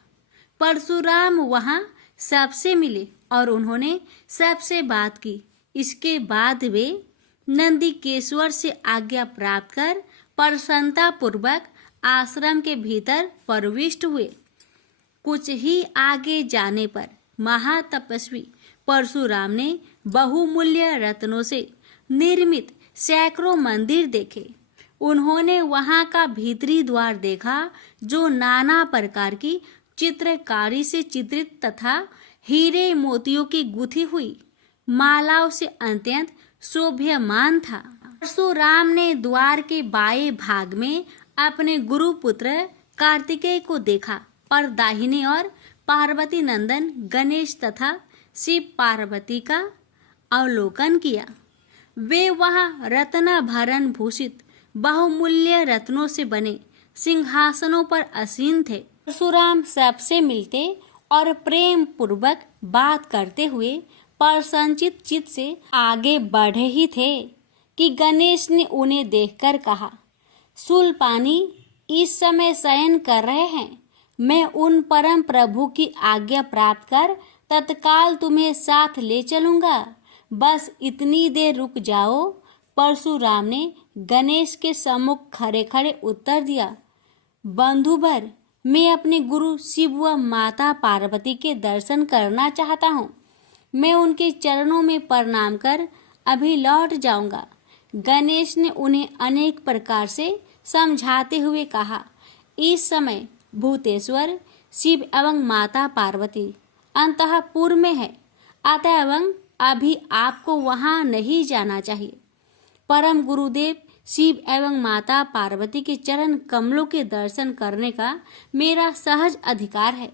परशुराम वहाँ सबसे मिले और उन्होंने सबसे बात की। इसके बाद वे नंदीकेश्वर से आज्ञा प्राप्त कर प्रसन्नता पूर्वक आश्रम के भीतर प्रविष्ट हुए। कुछ ही आगे जाने पर महातपस्वी परशुराम ने बहुमूल्य रत्नों से निर्मित सैकड़ों मंदिर देखे। उन्होंने वहां का भीतरी द्वार देखा जो नाना प्रकार की चित्रकारी से चित्रित तथा हीरे मोतियों की गुथी हुई मालाओं से अत्यंत शोभ्यमान था। परशुराम ने द्वार के बाएं भाग में अपने गुरु पुत्र कार्तिकेय को देखा और दाहिने ओर पार्वती नंदन गणेश तथा शिव पार्वती का अवलोकन किया। वे वहां रत्नाभरण भूषित बहुमूल्य रत्नों से बने सिंहासनों पर आसीन थे। परशुराम सबसे मिलते और प्रेम पूर्वक बात करते हुए प्रसन्नचित चित्त से आगे बढ़े ही थे कि गणेश ने उन्हें देखकर कहा, शूलपाणी इस समय शयन कर रहे हैं। मैं उन परम प्रभु की आज्ञा प्राप्त कर तत्काल तुम्हें साथ ले चलूंगा। बस इतनी देर रुक जाओ। परशुराम ने गणेश के सम्मुख खड़े खड़े उत्तर दिया, बंधुवर, मैं अपने गुरु शिव व माता पार्वती के दर्शन करना चाहता हूँ। मैं उनके चरणों में प्रणाम कर अभी लौट जाऊंगा। गणेश ने उन्हें अनेक प्रकार से समझाते हुए कहा, इस समय भूतेश्वर शिव एवं माता पार्वती अंतःपुर में है, अतएव अभी आपको वहां नहीं जाना चाहिए। परम गुरुदेव शिव एवं माता पार्वती के चरण कमलों के दर्शन करने का मेरा सहज अधिकार है।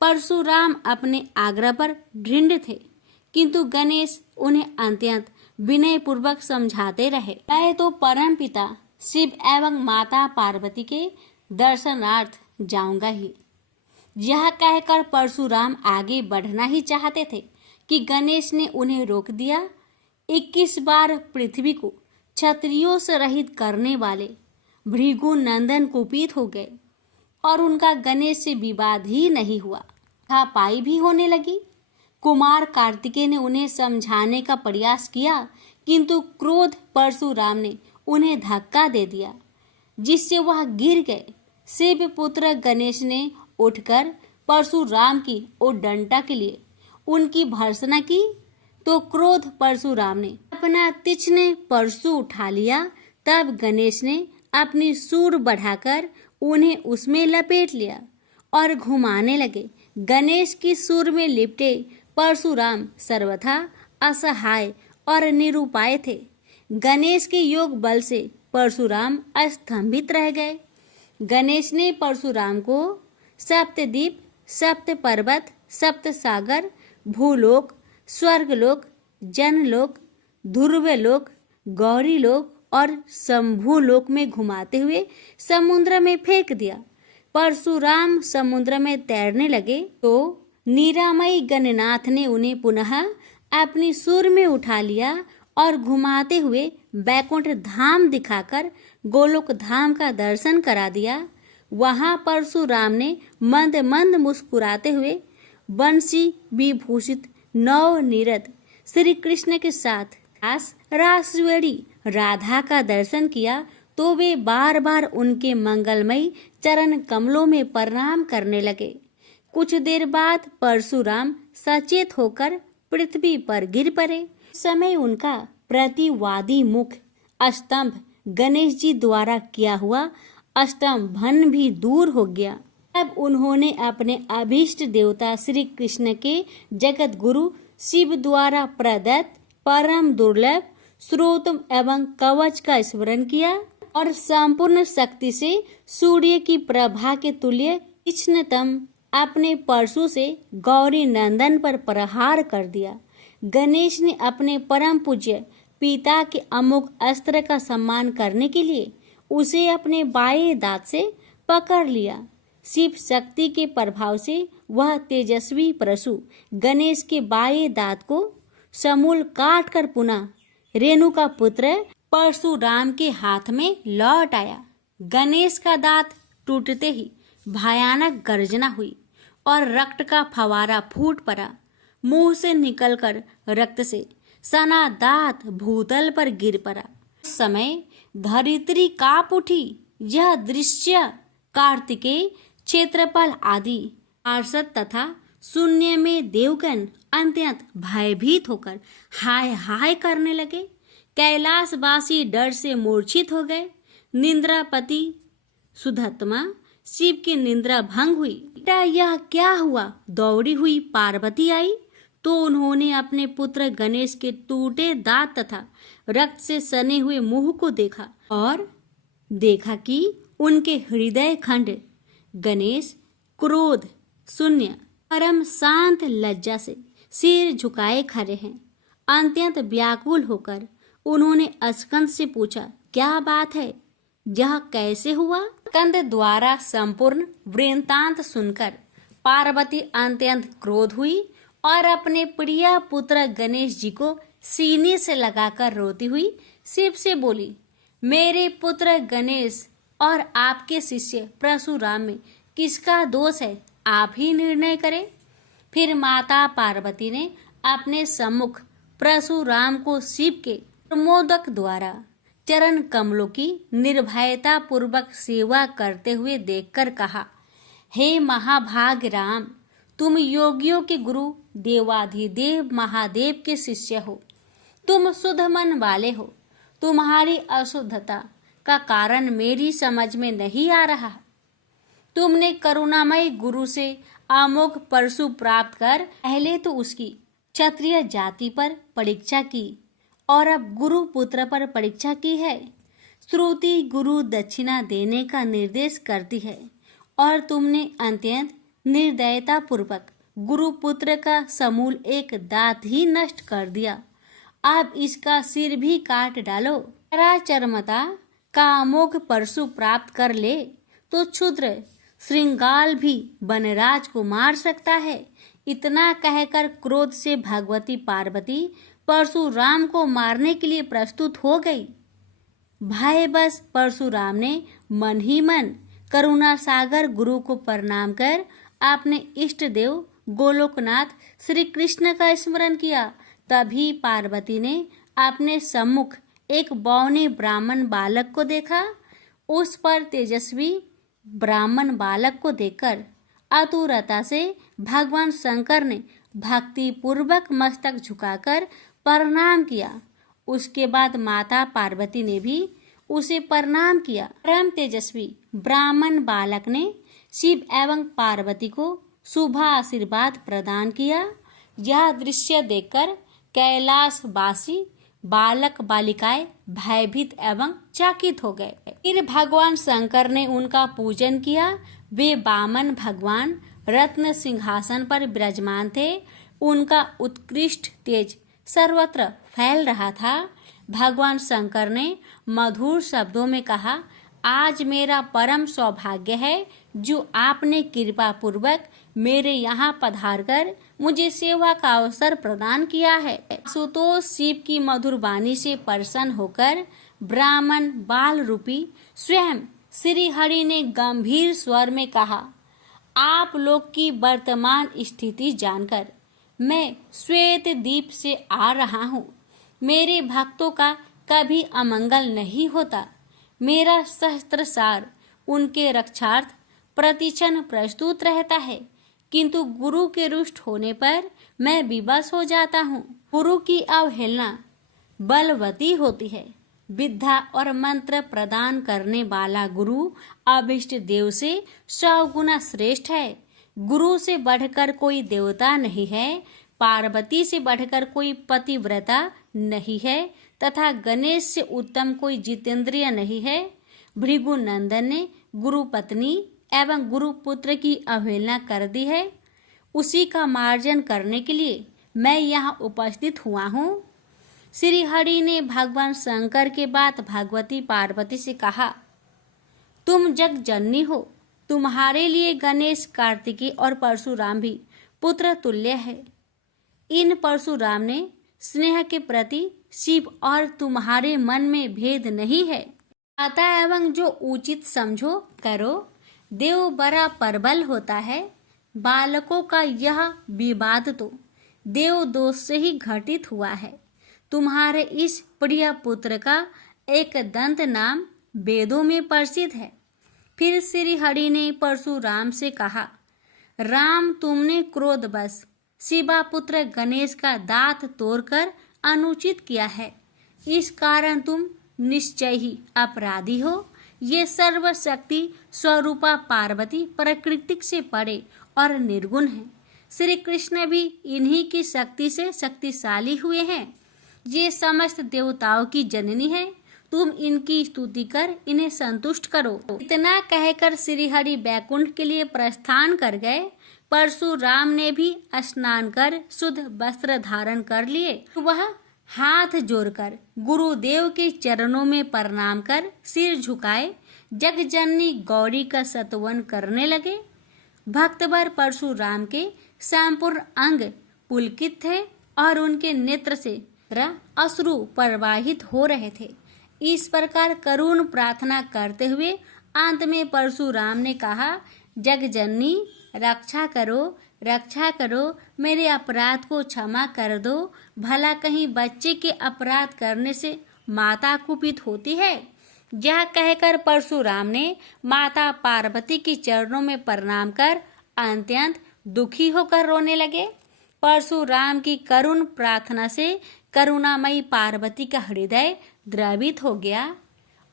परशुराम अपने आग्रह पर दृढ़ थे, किंतु गणेश उन्हें अत्यंत विनय पूर्वक समझाते रहे। मैं तो परम पिता शिव एवं माता पार्वती के दर्शनार्थ जाऊंगा ही। यह कहकर परशुराम आगे बढ़ना ही चाहते थे कि गणेश ने उन्हें रोक दिया। 21 बार पृथ्वी को क्षत्रियों से रहित करने वाले भृगु नंदन कुपित हो गए और उनका गणेश से विवाद ही नहीं हुआ, हाथापाई भी होने लगी। कुमार कार्तिकेय ने उन्हें समझाने का प्रयास किया, किंतु क्रोध परशुराम ने उन्हें धक्का दे दिया, जिससे वह गिर गए। शिव पुत्र गणेश ने उठकर परशुराम की ओर डंडा के लिए उनकी भर्त्सना की, तो क्रोध परशुराम ने अपना तीक्ष्ण परशु उठा लिया। तब गणेश ने अपनी सूंड बढ़ाकर उन्हें उसमें लपेट लिया और घुमाने लगे। गणेश की सूंड में लिपटे परशुराम सर्वथा असहाय और निरुपाय थे। गणेश के योग बल से परशुराम स्तंभित रह गए। गणेश ने परशुराम को सप्तद्वीप, सप्त पर्वत, सप्त सागर, भूलोक, स्वर्गलोक, जनलोक, ध्रुवलोक, गौरीलोक और शंभुलोक में घुमाते हुए समुद्र में फेंक दिया। परशुराम समुद्र में तैरने लगे तो निरामयी गणनाथ ने उन्हें पुनः अपनी सूंड में उठा लिया और घुमाते हुए बैकुंठ धाम दिखाकर गोलोक धाम का दर्शन करा दिया। वहां परशुराम ने मंद मंद मुस्कुराते हुए बंसी विभूषित नव निरत श्री कृष्ण के साथ रासवेड़ी राधा का दर्शन किया, तो वे बार बार उनके मंगलमयी चरण कमलों में प्रणाम करने लगे। कुछ देर बाद परशुराम सचेत होकर पृथ्वी पर गिर पड़े। समय उनका प्रतिवादी मुख स्तंभ गणेश जी द्वारा किया हुआ स्तंभन भी दूर हो गया। तब उन्होंने अपने अभीष्ट देवता श्री कृष्ण के जगत गुरु शिव द्वारा प्रदत्त परम दुर्लभ स्रोत एवं कवच का स्मरण किया और संपूर्ण शक्ति से सूर्य की प्रभा के तुल्य तीक्ष्णतम अपने परशु से गौरी नंदन पर प्रहार कर दिया। गणेश ने अपने परम पूज्य पिता के अमोघ अस्त्र का सम्मान करने के लिए उसे अपने बाएं दांत से पकड़ लिया। शिव शक्ति के प्रभाव से वह तेजस्वी परशु गणेश के बाएं दांत को समूल काट कर पुनः रेणु का पुत्र परशुराम के हाथ में लौट आया। गणेश का दांत टूटते ही भयानक गर्जना हुई और रक्त का फवारा फूट पड़ा। मुंह से निकलकर रक्त से सना दांत भूतल पर गिर पड़ा। उस समय धरित्री कांप उठी। यह दृश्य कार्तिकेय, क्षेत्रपाल आदि पार्षद तथा शून्य में देवगण अत्यंत भयभीत होकर हाय हाय करने लगे। कैलाशवासी डर से मूर्छित हो गए। निंद्रापति सुधत्मा शिव की निंद्रा भंग हुई। बेटा यह क्या हुआ? दौड़ी हुई पार्वती आई तो उन्होंने अपने पुत्र गणेश के टूटे दांत तथा रक्त से सने हुए मुंह को देखा और देखा कि उनके हृदय खंड गणेश क्रोध शून्य परम शांत लज्जा से सिर झुकाए खड़े हैं। अत्यंत व्याकुल होकर उन्होंने स्कंद से पूछा, क्या बात है, यह कैसे हुआ? स्कंद द्वारा संपूर्ण वृत्तांत सुनकर पार्वती अत्यंत क्रोध हुई और अपने प्रिय पुत्र गणेश जी को सीने से लगाकर रोती हुई शिव से बोली, मेरे पुत्र गणेश और आपके शिष्य परशुराम में किसका दोष है, आप ही निर्णय करें। फिर माता पार्वती ने अपने सम्मुख परशुराम को शिव के प्रमोदक द्वारा चरण कमलों की निर्भयता पूर्वक सेवा करते हुए देखकर कहा, हे महाभाग राम, तुम योगियों के गुरु देवाधिदेव महादेव के शिष्य हो, तुम शुद्ध मन वाले हो, तुम्हारी अशुद्धता का कारण मेरी समझ में नहीं आ रहा। तुमने करुणामय गुरु से अमोघ परशु प्राप्त कर पहले तो उसकी क्षत्रिय जाति पर परीक्षा की और अब गुरु पुत्र पर परीक्षा की है। श्रुति गुरु दक्षिणा देने का निर्देश करती है और तुमने अत्यंत निर्दयता पूर्वक गुरु पुत्र का समूल एक दांत ही नष्ट कर दिया। अब इसका सिर भी काट डालो। चरमता का अमोघ परशु प्राप्त कर ले तो क्षुद्र श्रृंगाल भी वनराज को मार सकता है। इतना कहकर क्रोध से भगवती पार्वती परशुराम को मारने के लिए प्रस्तुत हो गई। भयवश परशुराम ने मन ही मन करुणा सागर गुरु को प्रणाम कर अपने इष्ट देव गोलोकनाथ श्री कृष्ण का स्मरण किया। तभी पार्वती ने अपने सम्मुख एक बौने ब्राह्मण बालक को देखा। उस पर तेजस्वी ब्राह्मण बालक को देखकर आतुरता से भगवान शंकर ने भक्ति पूर्वक मस्तक झुकाकर प्रणाम किया। उसके बाद माता पार्वती ने भी उसे प्रणाम किया। परम तेजस्वी ब्राह्मण बालक ने शिव एवं पार्वती को शुभ आशीर्वाद प्रदान किया। यह दृश्य देखकर कैलाशवासी बालक बालिकाएं भयभीत एवं चकित हो गए। फिर भगवान शंकर ने उनका पूजन किया। वे वामन भगवान रत्न सिंहासन पर विराजमान थे। उनका उत्कृष्ट तेज सर्वत्र फैल रहा था। भगवान शंकर ने मधुर शब्दों में कहा, आज मेरा परम सौभाग्य है जो आपने कृपा पूर्वक मेरे यहाँ पधार कर मुझे सेवा का अवसर प्रदान किया है। सुतोष शिव की मधुर वाणी से प्रसन्न होकर ब्राह्मण बाल रूपी स्वयं श्री हरि ने गंभीर स्वर में कहा, आप लोग की वर्तमान स्थिति जानकर मैं श्वेत द्वीप से आ रहा हूँ। मेरे भक्तों का कभी अमंगल नहीं होता। मेरा सहस्त्र सार उनके रक्षार्थ प्रतिक्षण प्रस्तुत रहता है, किंतु गुरु के रुष्ट होने पर मैं विवश हो जाता हूँ। गुरु की अवहेलना बलवती होती है। विद्या और मंत्र प्रदान करने वाला गुरु अभिष्ट देव से 100 गुना श्रेष्ठ है। गुरु से बढ़कर कोई देवता नहीं है, पार्वती से बढ़कर कोई पतिव्रता नहीं है तथा गणेश से उत्तम कोई जितेंद्रिय नहीं है। भृगु नंदन ने गुरु पत्नी एवं गुरु पुत्र की अवहेलना कर दी है। उसी का मार्जन करने के लिए मैं यहाँ उपस्थित हुआ हूँ। श्री हरि ने भगवान शंकर के बाद भगवती पार्वती से कहा, तुम जग जननी हो, तुम्हारे लिए गणेश कार्तिकेय और परशुराम भी पुत्र तुल्य है। इन परशुराम ने स्नेह के प्रति शिव और तुम्हारे मन में भेद नहीं है। अतः एवं जो उचित समझो करो। देव बड़ा प्रबल होता है। बालकों का यह विवाद तो देव दोष से ही घटित हुआ है। तुम्हारे इस प्रिय पुत्र का एक दंत नाम वेदों में प्रसिद्ध है। फिर श्री हरि ने परशुराम से कहा, राम, तुमने क्रोधवश शिवा पुत्र गणेश का दांत तोड़कर अनुचित किया है। इस कारण तुम निश्चय ही अपराधी हो। ये सर्वशक्ति स्वरूपा पार्वती प्रकृति से परे और निर्गुण है। श्री कृष्ण भी इन्हीं की शक्ति से शक्तिशाली हुए हैं। ये समस्त देवताओं की जननी है, तुम इनकी स्तुति कर इन्हें संतुष्ट करो। इतना कहकर श्रीहरि बैकुंठ के लिए प्रस्थान कर गए। परशुराम ने भी स्नान कर शुद्ध वस्त्र धारण कर लिए। वह हाथ जोड़कर गुरुदेव के चरणों में प्रणाम कर सिर झुकाए जगजननी गौरी का स्तवन करने लगे। भक्तवर परशुराम के संपूर्ण अंग पुलकित थे और उनके नेत्र से अश्रु प्रवाहित हो रहे थे। इस प्रकार करुण प्रार्थना करते हुए अंत में परशुराम ने कहा, जगजननी रक्षा करो, मेरे अपराध को क्षमा कर दो। भला कहीं बच्चे के अपराध करने से माता कुपित होती है? यह कहकर परशुराम ने माता पार्वती के चरणों में प्रणाम कर अत्यंत दुखी होकर रोने लगे। परशुराम की करुण प्रार्थना से करुणामयी पार्वती का हृदय द्रवित हो गया।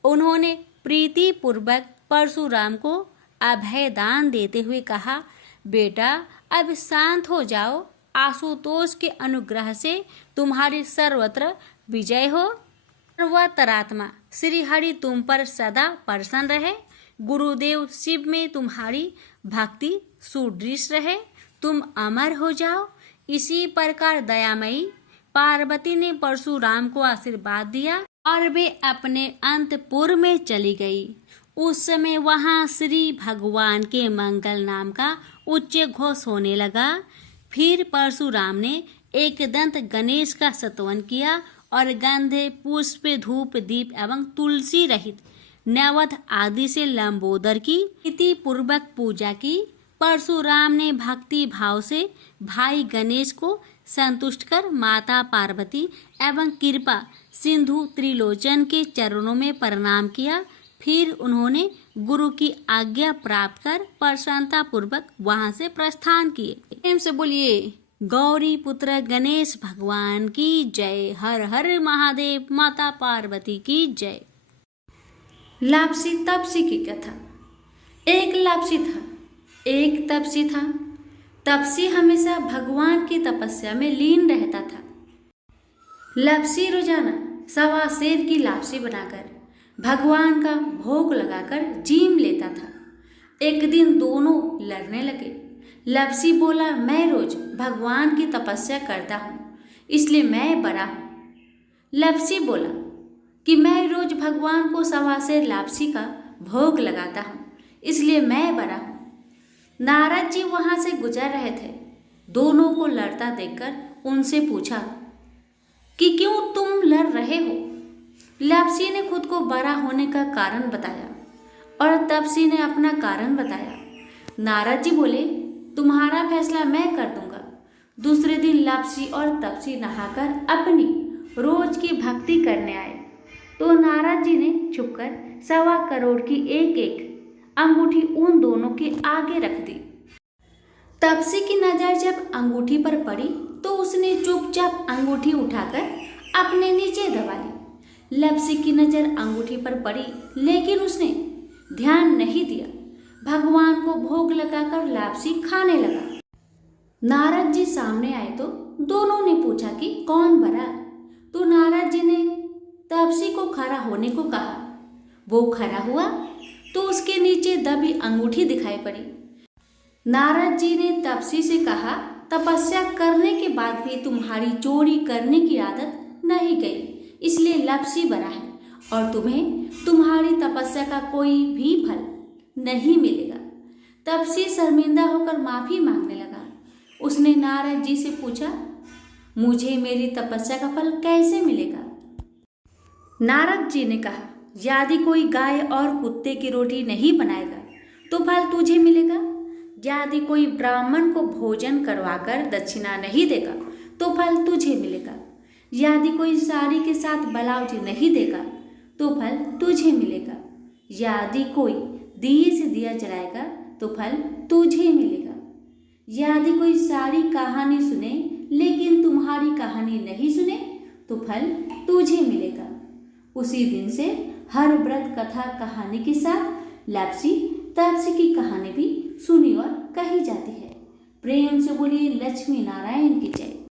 उन्होंने प्रीति पूर्वक परशुराम को अभय दान देते हुए कहा, बेटा अब शांत हो जाओ। आशुतोष के अनुग्रह से तुम्हारी सर्वत्र विजय हो। सर्वतरात्मा श्री हरि तुम पर सदा प्रसन्न रहे। गुरुदेव शिव में तुम्हारी भक्ति सुदृढ़ रहे। तुम अमर हो जाओ। इसी प्रकार दयामयी पार्वती ने परशुराम को आशीर्वाद दिया और वे अपने अंतपुर में चली गई। उस समय वहां श्री भगवान के मंगल नाम का उच्च घोष होने लगा। फिर परशुराम ने एक दंत गणेश का स्तवन किया और गंधे, पुष्प, धूप, दीप एवं तुलसी रहित नैवेद्य आदि से लंबोदर की प्रीति पूर्वक पूजा की। परशुराम ने भक्ति भाव से भाई गणेश को संतुष्ट कर माता पार्वती एवं कृपा सिंधु त्रिलोचन के चरणों में प्रणाम किया। फिर उन्होंने गुरु की आज्ञा प्राप्त कर प्रसन्नता पूर्वक वहां से प्रस्थान किए। प्रेम से बोलिए गौरी पुत्र गणेश भगवान की जय। हर हर महादेव। माता पार्वती की जय। लापसी तपसी की कथा। एक लापसी था, एक तपसी था। तपसी हमेशा भगवान की तपस्या में लीन रहता था। लापसी रोजाना 1.25 सेर की लापसी बनाकर भगवान का भोग लगाकर जीम लेता था। एक दिन दोनों लड़ने लगे। लापसी बोला, मैं रोज भगवान की तपस्या करता हूँ, इसलिए मैं बड़ा हूँ। लापसी बोला कि मैं रोज भगवान को 1.25 सेर लापसी का भोग लगाता हूँ, इसलिए मैं बड़ा हूँ। नारद जी वहां से गुजर रहे थे। दोनों को लड़ता देखकर उनसे पूछा कि क्यों तुम लड़ रहे हो? लापसी ने खुद को बड़ा होने का कारण बताया और तपसी ने अपना कारण बताया। नारद जी बोले, तुम्हारा फैसला मैं कर दूंगा। दूसरे दिन लापसी और तपसी नहाकर अपनी रोज की भक्ति करने आए तो नारद जी ने छुपकर 1.25 करोड़ की एक अंगूठी उन दोनों के आगे रख दी। तपसी की नजर जब अंगूठी पर पड़ी तो उसने चुपचाप अंगूठी उठाकर अपने नीचे दबा ली। लापसी की नजर अंगूठी पर पड़ी लेकिन उसने ध्यान नहीं दिया। भगवान को भोग लगाकर लापसी खाने लगा। नारद जी सामने आए तो दोनों ने पूछा कि कौन बड़ा? तो नारद जी ने तपसी को खड़ा होने को कहा। वो खड़ा हुआ तो उसके नीचे दबी अंगूठी दिखाई पड़ी। नारद जी ने तपसी से कहा, तपस्या करने के बाद भी तुम्हारी चोरी करने की आदत नहीं गई, इसलिए लापसी बड़ा है और तुम्हें तुम्हारी तपस्या का कोई भी फल नहीं मिलेगा। तपसी शर्मिंदा होकर माफी मांगने लगा। उसने नारद जी से पूछा, मुझे मेरी तपस्या का फल कैसे मिलेगा? नारद जी ने कहा, यदि कोई गाय और कुत्ते की रोटी नहीं बनाएगा तो फल तुझे मिलेगा। यदि कोई ब्राह्मण को भोजन करवाकर दक्षिणा नहीं देगा तो फल तुझे मिलेगा। यदि कोई साड़ी के साथ ब्लाउज नहीं देगा तो फल तुझे मिलेगा। यदि कोई दिए से दिया जलाएगा तो फल तुझे मिलेगा। यदि कोई सारी कहानी सुने लेकिन तुम्हारी कहानी नहीं सुने तो फल तुझे मिलेगा। उसी दिन से हर व्रत कथा कहानी के साथ लापसी तपसी की कहानी भी सुनी और कही जाती है। प्रेम से बोलिए लक्ष्मी नारायण की जय।